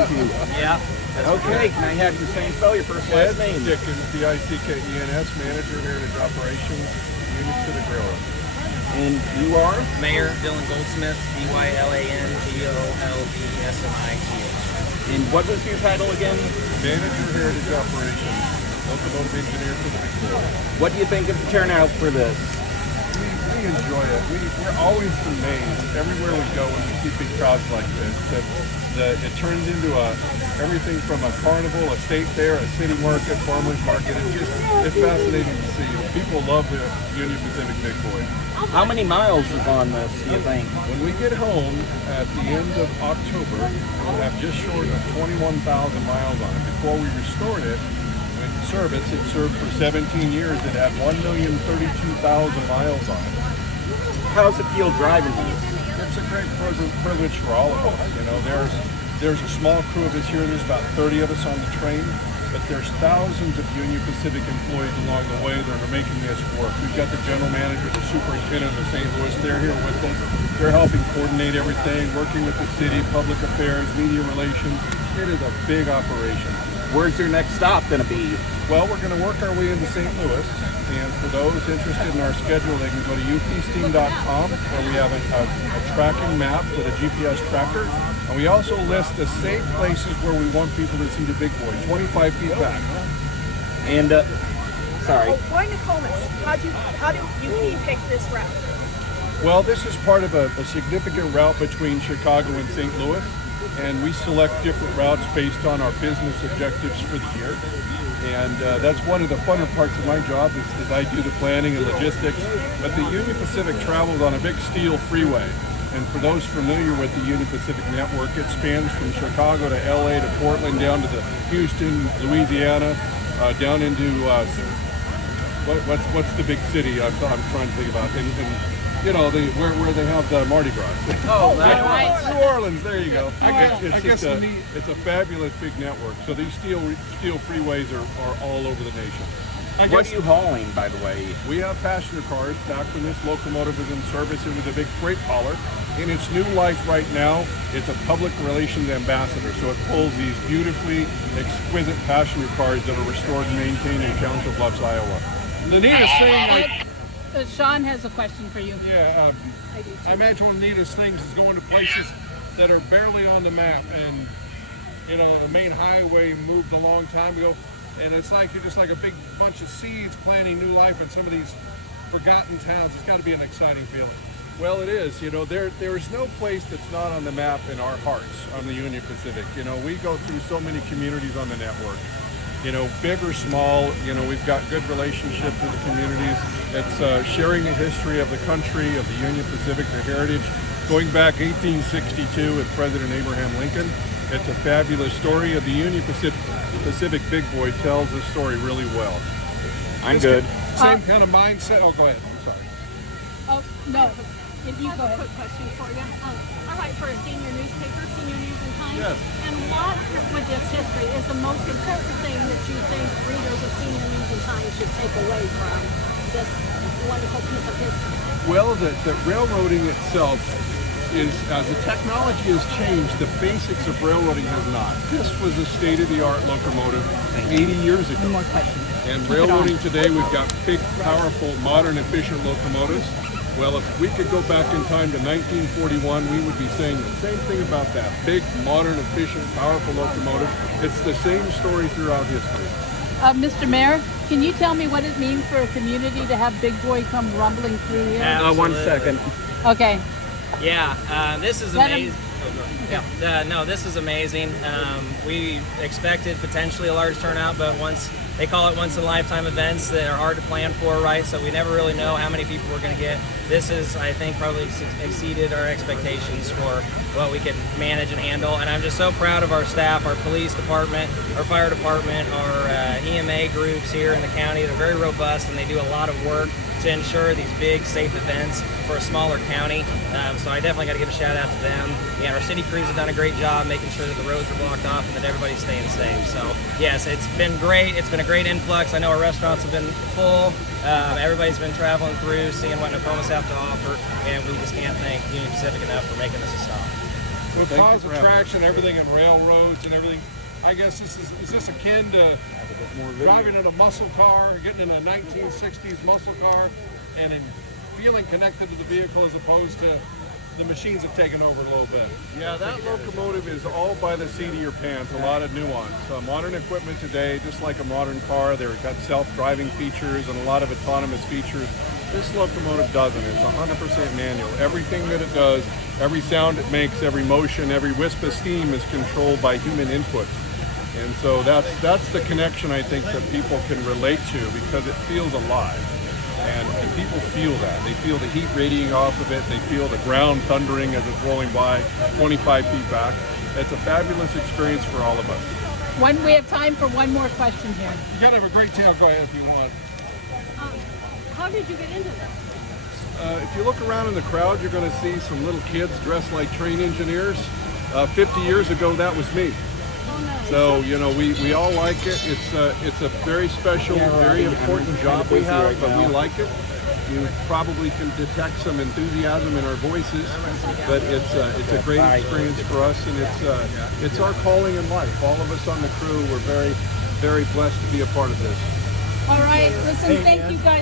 on too. Yeah. Okay, can I have your same spell your first last name? Dickens, D-I-C-K-E-N-S, Manager, Heritage Operations, Union Pacific Railroad. And you are? Mayor Dylan Goldsmith, DYLANGOLDSMITH. And what was your title again? Manager, Heritage Operations, Locomotive Engineer for the Big Four. What do you think of the turnout for this? We enjoy it. We're always amazed everywhere we go when we see big crowds like this. That it turns into everything from a carnival, a state fair, a city market, farmers market. It's fascinating to see. People love the Union Pacific Big Boy. How many miles is on this, do you think? When we get home at the end of October, we'll have just short of 21,000 miles on it. Before we restored it with service, it served for 17 years. It had 1,032,000 miles on it. How's it feel driving these? It's a great privilege for all of us. You know, there's a small crew of us here. There's about 30 of us on the train, but there's thousands of Union Pacific employees along the way that are making this work. We've got the general manager, the superintendent of St. Louis. They're here with us. They're helping coordinate everything, working with the city, public affairs, media relations. It is a big operation. Where's your next stop going to be? Well, we're going to work our way into St. Louis, and for those interested in our schedule, they can go to upsteam.com, where we have a tracking map with a GPS tracker, and we also list the safe places where we want people to see the big boy, 25 feet back. And, sorry. Oh, why Nokomis? How do you pick this route? Well, this is part of a significant route between Chicago and St. Louis, and we select different routes based on our business objectives for the year. And that's one of the funner parts of my job is I do the planning and logistics. But the Union Pacific travels on a big steel freeway. And for those familiar with the Union Pacific network, it spans from Chicago to LA to Portland, down to the Houston, Louisiana, down into what's the big city I'm trying to think about. And you know, where they have the Mardi Gras. Oh, that's right. New Orleans, there you go. It's a fabulous big network. So these steel freeways are all over the nation. What are you hauling, by the way? We have passenger cars. Back when this locomotive was in service, it was a big freight hauler. In its new life right now, it's a public relations ambassador. So it pulls these beautifully exquisite passenger cars that are restored and maintained in Council Bluffs, Iowa. The neatest thing, Sean has a question for you. Yeah, I imagine one of the neatest things is going to places that are barely on the map. And, you know, the main highway moved a long time ago. And it's like you're just like a big bunch of seeds planting new life in some of these forgotten towns. It's got to be an exciting feeling. Well, it is. You know, there is no place that's not on the map in our hearts on the Union Pacific. You know, we go through so many communities on the network. You know, big or small, you know, we've got good relationships with the communities. It's sharing the history of the country, of the Union Pacific, the heritage, going back 1862 with President Abraham Lincoln. It's a fabulous story of the Union Pacific Big Boy tells the story really well. I'm good. Same kind of mindset. Oh, go ahead. I'm sorry. Oh, no. If you I go have a ahead. quick question for you. I write for a senior newspaper, Senior News and Times. Yes. And what with this history is the most important thing that you think readers of Senior News and Times should take away from this wonderful piece of history? Well, the railroading itself is, as the technology has changed, the basics of railroading has not. This was a state-of-the-art locomotive 80 years ago. One more question. And railroading today, we've got big, powerful, modern, efficient locomotives. Well, if we could go back in time to 1941, we would be saying the same thing about that. Big, modern, efficient, powerful locomotive. It's the same story throughout history. Mr. Mayor, can you tell me what it means for a community to have Big Boy come rumbling through here? One second. Okay. Yeah, this is Let him- amazing. No, this is amazing. We expected potentially a large turnout, but they call it once-in-a-lifetime events that are hard to plan for, right? So we never really know how many people we're going to get. This is, I think, probably exceeded our expectations for what we could manage and handle. And I'm just so proud of our staff, our police department, our fire department, our EMA groups here in the county. They're very robust and they do a lot of work to ensure these big, safe events for a smaller county. So I definitely got to give a shout out to them. And our city crews have done a great job making sure that the roads are blocked off and that everybody's staying safe. So yes, it's been great. It's been a great influx. I know our restaurants have been full. Everybody's been traveling through, seeing what Nokomis have to offer, and we just can't thank Union Pacific enough for making this a stop. With Thank you positive for having us. traction, everything in railroads and everything, I guess is this akin to driving in a muscle car, getting in a 1960s muscle car, and in feeling connected to the vehicle as opposed to the machines have taken over a little bit. Yeah, that locomotive is all by the seat of your pants, a lot of nuance. Modern equipment today, just like a modern car, they've got self-driving features and a lot of autonomous features. This locomotive doesn't. It's 100% manual. Everything that it does, every sound it makes, every motion, every wisp of steam is controlled by human input. And so that's the connection I think that people can relate to because it feels alive. And people feel that. They feel the heat radiating off of it. They feel the ground thundering as it's rolling by 25 feet back. It's a fabulous experience for all of us. We have time for one more question here. You gotta have a great tail. Go ahead if you want. How did you get into this? If you look around in the crowd, you're going to see some little kids dressed like train engineers. 50 years ago, that was me. Oh, nice. So, you know, we all like it. It's a very special, very important job we have, but we like it. You probably can detect some enthusiasm in our voices, but it's a great experience for us, and it's our calling in life. All of us on the crew, we're very, very blessed to be a part of this. All right, listen, thank you guys.